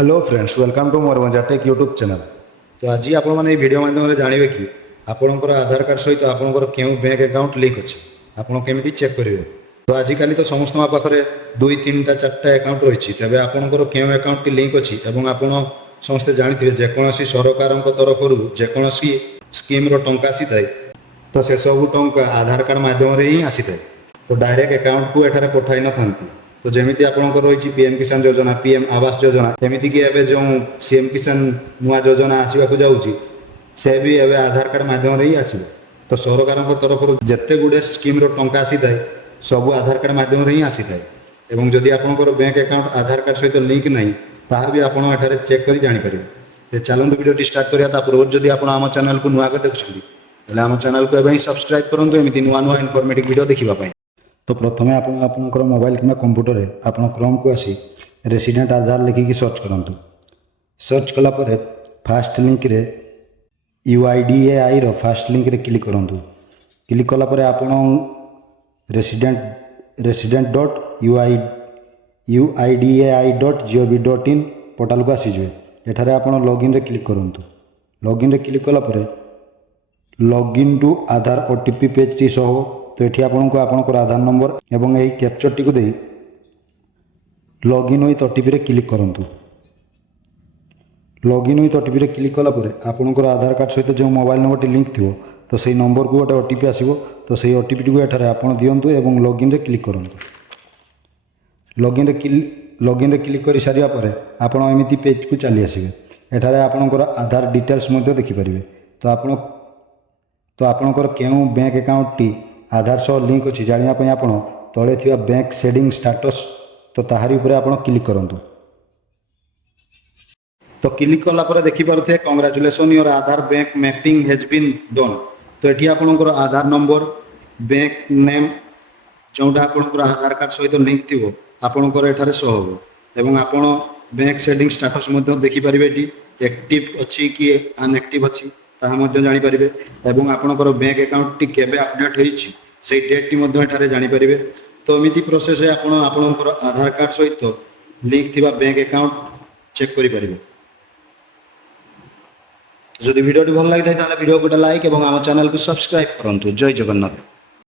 Hello friends welcome to मोर मजा take YouTube channel. तो आज आपण मैंने वीडियो माध्यम जानवे कि आपणकर आधार कार्ड सहित आपणकर क्यों बैंक अकाउंट लिंक अच्छे आपड़ केमी चेक करेंगे। तो आजिकल तो समस्त पाखे 2, 3, 4टा अकाउंट रही तेज आपणकर क्यों अकाउंट लिंक अच्छी और आपड़ समस्ते जानते जेकोसी सरकार तरफ जेकोसी स्कीम टंका आसी थाए तो से सब टंका आधार कार्ड मध्यम ही आसी थाए। तो डायरेक्ट अकाउंट को एठारे पठाई न था। तो जमीती आपंकर रही पीएम किसान योजना पीएम आवास योजना एमती कि एवं जो सीएम किसान नुआ योजना आसवाक जाऊँगी से भी एवं आधार कार्ड मध्यम ही आसो। तो सरकार तरफ जिते गुड़े स्कीम टंका आसी थाए सब आधार कार्ड मध्यम ही आसी थाए। एवं जदि आपंकर बैंक अकाउंट आधार कार्ड सहित लिंक नहीं ता भी आप चेक कर जापर। चलते वीडियो स्टार्ट करा पूर्व जदि आप आम चैनल को नुआ देखुं आम चैनल को एवं सब्सक्राइब करूँ एमती नुआ नुआ इनफॉर्मेटिव वीडियो देखापी। तो प्रथम आपणकर मोबाइल कि कंप्यूटर आप क्रोम को आसी रेसिडेंट आधार लिखिकी सर्च करूँ। सर्च कलापर फास्ट लिंक रे UIDAI रो फास्ट लिंक रे क्लिक करूँ। क्लिक कलापर आप resident.uidai.gov.in पोर्टाल को आसीजे। एठारे आप लॉगिन रे क्लिक करूँ। लॉगिन रे क्लिक कलापर login to Aadhaar OTP page टी सह तो ये आपको आपंकर आधार नंबर एवं यही कैप्चर टी को दे लॉगिन विथ OTP रे क्लिक करूँ। लॉगिन विथ OTP रे क्लिक कलापर आपंकर आधार कार्ड सहित जो मोबाइल नंबर टी लिंक थी तो सही नंबर को गोटे OTP आसो। तो सही OTP टी को एठारे आपन दियंतु एवं लॉगिन रे क्लिक करूँ। लॉगिन रे क्लिक कर सारिया पर आपन एमिति पेज को चली आसिबे। एठारे आपनकर आधार डिटेल्स मध्ये देखि परिबे। तो आपनकर केउ बैंक अकाउंट टी आधार सह लिंक अच्छी जानापी आप तले थी बैंक सेडिंग स्टाटस तो ताहारी उपरे आप क्लिक करूँ। तो क्लिक कलापर देखिपे congratulation your Aadhaar bank mapping has been done. तो ये आपंकर आधार नंबर बैंक नेम जोटा आपंकर आधार कार्ड सहित लिंक थी आपंकर एठारे शो हो एवं आपण बैंक सेडिंग स्टाटस देखिपारे एक्टिव अच्छी कि अनएक्टिव अच्छी ताहा जानीपारे एवं आपंकर बैंक अकाउंट टी केबे अपडेट होइछि से डेट टी एठारे जानीपारे। तो एमती प्रोसेस आपणकर आधार कार्ड सहित लिंक थिबा बैंक अकाउंट चेक करें। जदि वीडियो भल लगी था वीडियो गोटे लाइक और आम चैनल को सब्सक्राइब करूँ। जय जगन्नाथ।